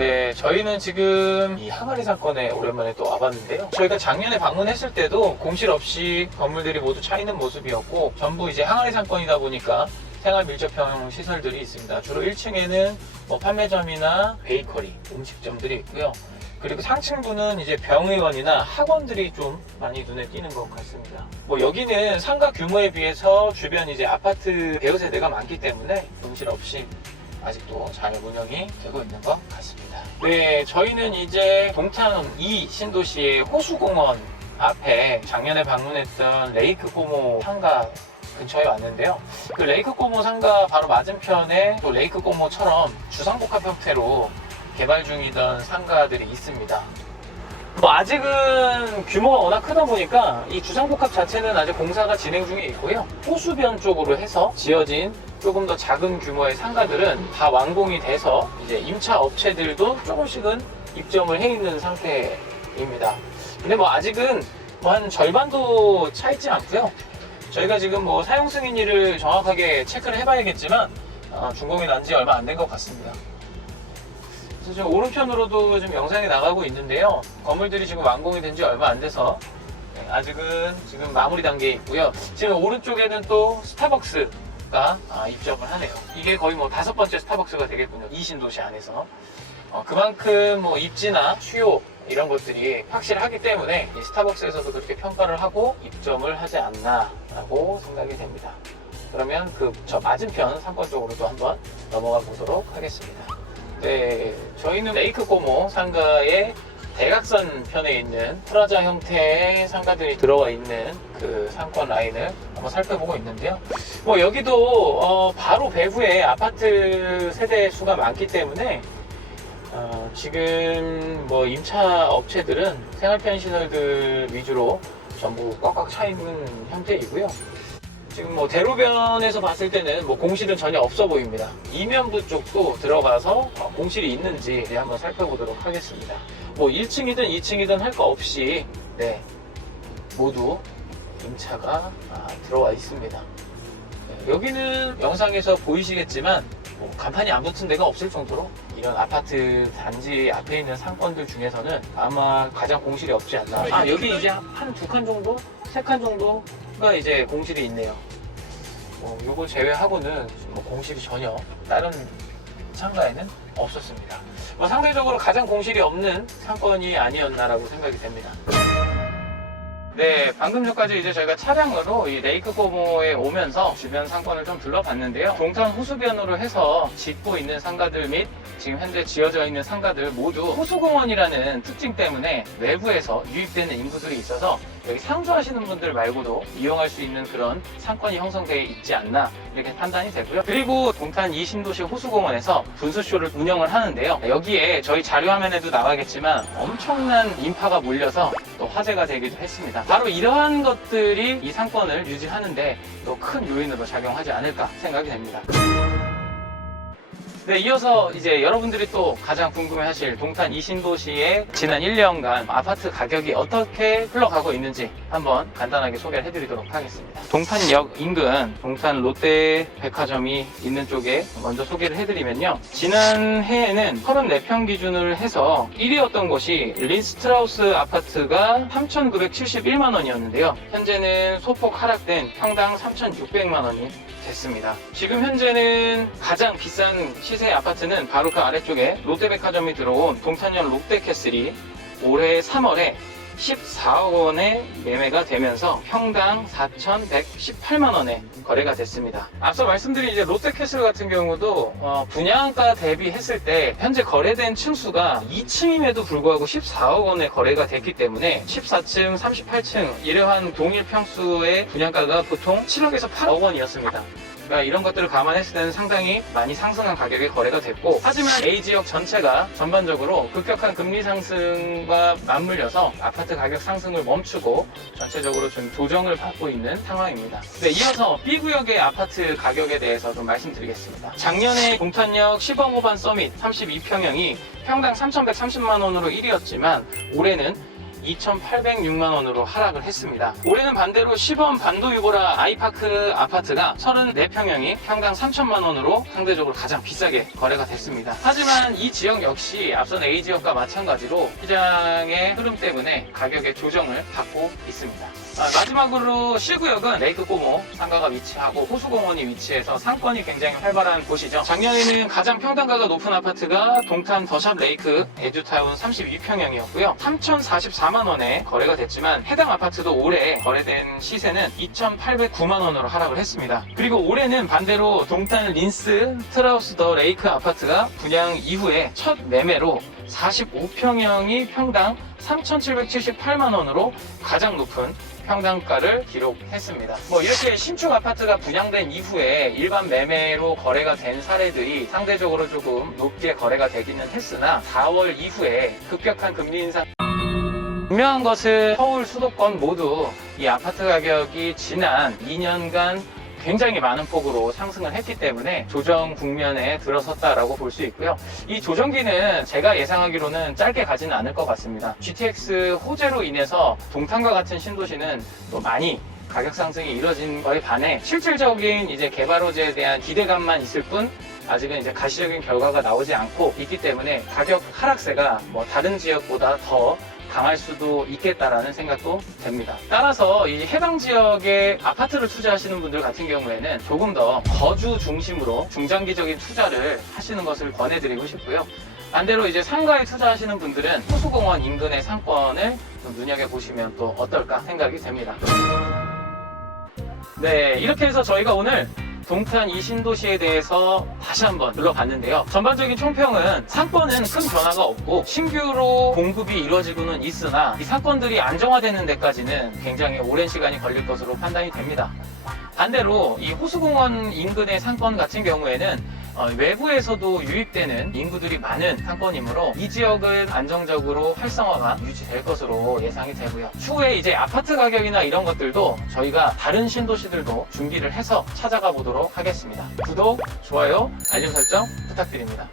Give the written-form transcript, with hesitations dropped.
네, 저희는 지금 이 항아리 상권에 오랜만에 또 와봤는데요. 저희가 작년에 방문했을 때도 공실 없이 건물들이 모두 차 있는 모습이었고, 전부 이제 항아리 상권이다 보니까 생활 밀접형 시설들이 있습니다. 주로 1층에는 뭐 판매점이나 베이커리, 음식점들이 있고요. 그리고 상층부는 이제 병의원이나 학원들이 좀 많이 눈에 띄는 것 같습니다. 뭐 여기는 상가 규모에 비해서 주변 이제 아파트 대여 세대가 많기 때문에 공실 없이 아직도 잘 운영이 되고 있는 것 같습니다. 네, 저희는 이제 동탄 2 신도시의 호수공원 앞에 작년에 방문했던 레이크 꼬모 상가 근처에 왔는데요. 그 레이크 꼬모 상가 바로 맞은편에 또 레이크 꼬모처럼 주상복합 형태로 개발 중이던 상가들이 있습니다. 뭐 아직은 규모가 워낙 크다 보니까 이 주상복합 자체는 아직 공사가 진행 중에 있고요. 호수변 쪽으로 해서 지어진 조금 더 작은 규모의 상가들은 다 완공이 돼서 이제 임차 업체들도 조금씩은 입점을 해 있는 상태입니다. 근데 뭐 아직은 뭐 한 절반도 차 있지 않고요. 저희가 지금 뭐 사용 승인일을 정확하게 체크를 해봐야겠지만 준공이 난 지 얼마 안 된 것 같습니다. 그래서 지금 오른편으로도 좀 영상이 나가고 있는데요. 건물들이 지금 완공이 된 지 얼마 안 돼서 아직은 지금 마무리 단계에 있고요. 지금 오른쪽에는 또 스타벅스가 입점을 하네요. 이게 거의 뭐 5번째 스타벅스가 되겠군요. 이 신도시 안에서. 그만큼 뭐 입지나 수요 이런 것들이 확실하기 때문에 이 스타벅스에서도 그렇게 평가를 하고 입점을 하지 않나 라고 생각이 됩니다. 그러면 저 맞은편 상권 쪽으로도 한번 넘어가 보도록 하겠습니다. 네, 저희는 레이크 꼬모 상가의 대각선 편에 있는 프라자 형태의 상가들이 들어와 있는 그 상권 라인을 한번 살펴보고 있는데요. 뭐 여기도 바로 배후에 아파트 세대 수가 많기 때문에 지금 뭐 임차 업체들은 생활편 시설들 위주로 전부 꽉꽉 차 있는 형태이고요. 지금 뭐 대로변에서 봤을 때는 뭐 공실은 전혀 없어 보입니다. 이면부 쪽도 들어가서 공실이 있는지 한번 살펴보도록 하겠습니다. 뭐 1층이든 2층이든 할 거 없이 네, 모두 임차가 들어와 있습니다. 네, 여기는 영상에서 보이시겠지만 뭐 간판이 안 붙은 데가 없을 정도로 이런 아파트 단지 앞에 있는 상권들 중에서는 아마 가장 공실이 없지 않나. 여기 이제 한 2칸 정도? 3칸 정도가 이제 공실이 있네요. 요걸 제외하고는 뭐 공실이 전혀 다른 상가에는 없었습니다. 뭐 상대적으로 가장 공실이 없는 상권이 아니었나라고 생각이 됩니다. 네, 방금 전까지 이제 저희가 차량으로 이 레이크 꼬모에 오면서 주변 상권을 좀 둘러봤는데요. 동탄 호수변으로 해서 짓고 있는 상가들 및 지금 현재 지어져 있는 상가들 모두 호수공원이라는 특징 때문에 외부에서 유입되는 인구들이 있어서 여기 상주하시는 분들 말고도 이용할 수 있는 그런 상권이 형성되어 있지 않나 이렇게 판단이 되고요. 그리고 동탄 2 신도시 호수공원에서 분수쇼를 운영을 하는데요. 여기에 저희 자료 화면에도 나가겠지만 엄청난 인파가 몰려서 또 화제가 되기도 했습니다. 바로 이러한 것들이 이 상권을 유지하는데 또 큰 요인으로 작용하지 않을까 생각이 됩니다. 네, 이어서 이제 여러분들이 또 가장 궁금해하실 동탄 2 신도시의 지난 1년간 아파트 가격이 어떻게 흘러가고 있는지 한번 간단하게 소개를 해드리도록 하겠습니다. 동탄역 인근 동탄 롯데백화점이 있는 쪽에 먼저 소개를 해드리면요. 지난 해에는 34평 기준으로 해서 1위였던 곳이 린스트라우스 아파트가 3,971만 원이었는데요. 현재는 소폭 하락된 평당 3,600만 원이 됐습니다. 지금 현재는 가장 비싼 시세 아파트는 바로 그 아래쪽에 롯데백화점이 들어온 동탄역 롯데캐슬이 올해 3월에 14억 원에 매매가 되면서 평당 4,118만 원에 거래가 됐습니다. 앞서 말씀드린 이제 롯데캐슬 같은 경우도 분양가 대비했을 때 현재 거래된 층수가 2층임에도 불구하고 14억 원에 거래가 됐기 때문에 14층, 38층 이러한 동일 평수의 분양가가 보통 7억에서 8억 원이었습니다. 그러니까 이런 것들을 감안했을 때는 상당히 많이 상승한 가격에 거래가 됐고, 하지만 A지역 전체가 전반적으로 급격한 금리 상승과 맞물려서 아파트 가격 상승을 멈추고 전체적으로 좀 조정을 받고 있는 상황입니다. 네, 이어서 B구역의 아파트 가격에 대해서 좀 말씀드리겠습니다. 작년에 동탄역 시범 호반 서밋 32평형이 평당 3,130만 원으로 1위였지만 올해는 2,806만 원으로 하락을 했습니다. 올해는 반대로 시범 반도 유보라 아이파크 아파트가 34평형이 평당 3천만 원으로 상대적으로 가장 비싸게 거래가 됐습니다. 하지만 이 지역 역시 앞선 A지역과 마찬가지로 시장의 흐름 때문에 가격의 조정을 받고 있습니다. 마지막으로 C구역은 레이크 꼬모 상가가 위치하고 호수공원이 위치해서 상권이 굉장히 활발한 곳이죠. 작년에는 가장 평당가가 높은 아파트가 동탄 더샵 레이크 에듀타운 32평형이었고요. 3,044만 원에 거래가 됐지만 해당 아파트도 올해 거래된 시세는 2,809만 원으로 하락을 했습니다. 그리고 올해는 반대로 동탄 린스 트라우스 더 레이크 아파트가 분양 이후에 첫 매매로 45평형이 평당 3,778만 원으로 가장 높은 평당가를 기록했습니다. 이렇게 신축 아파트가 분양된 이후에 일반 매매로 거래가 된 사례들이 상대적으로 조금 높게 거래가 되기는 했으나 4월 이후에 급격한 금리 인상 분명한 것은 서울 수도권 모두 이 아파트 가격이 지난 2년간 굉장히 많은 폭으로 상승을 했기 때문에 조정 국면에 들어섰다라고 볼 수 있고요. 이 조정기는 제가 예상하기로는 짧게 가지는 않을 것 같습니다. GTX 호재로 인해서 동탄과 같은 신도시는 또 많이 가격 상승이 이뤄진 거에 반해 실질적인 이제 개발 호재에 대한 기대감만 있을 뿐 아직은 이제 가시적인 결과가 나오지 않고 있기 때문에 가격 하락세가 다른 지역보다 더 강할 수도 있겠다라는 생각도 됩니다. 따라서 이 해당 지역에 아파트를 투자하시는 분들 같은 경우에는 조금 더 거주 중심으로 중장기적인 투자를 하시는 것을 권해드리고 싶고요. 반대로 이제 상가에 투자하시는 분들은 호수공원 인근의 상권을 좀 눈여겨보시면 또 어떨까 생각이 됩니다. 네, 이렇게 해서 저희가 오늘 동탄 이 신도시에 대해서 다시 한번 둘러봤는데요. 전반적인 총평은 상권은 큰 변화가 없고 신규로 공급이 이루어지고는 있으나 이 상권들이 안정화되는 데까지는 굉장히 오랜 시간이 걸릴 것으로 판단이 됩니다. 반대로 이 호수공원 인근의 상권 같은 경우에는 외부에서도 유입되는 인구들이 많은 상권이므로 이 지역은 안정적으로 활성화가 유지될 것으로 예상이 되고요. 추후에 이제 아파트 가격이나 이런 것들도 저희가 다른 신도시들도 준비를 해서 찾아가 보도록 하겠습니다. 구독, 좋아요, 알림 설정 부탁드립니다.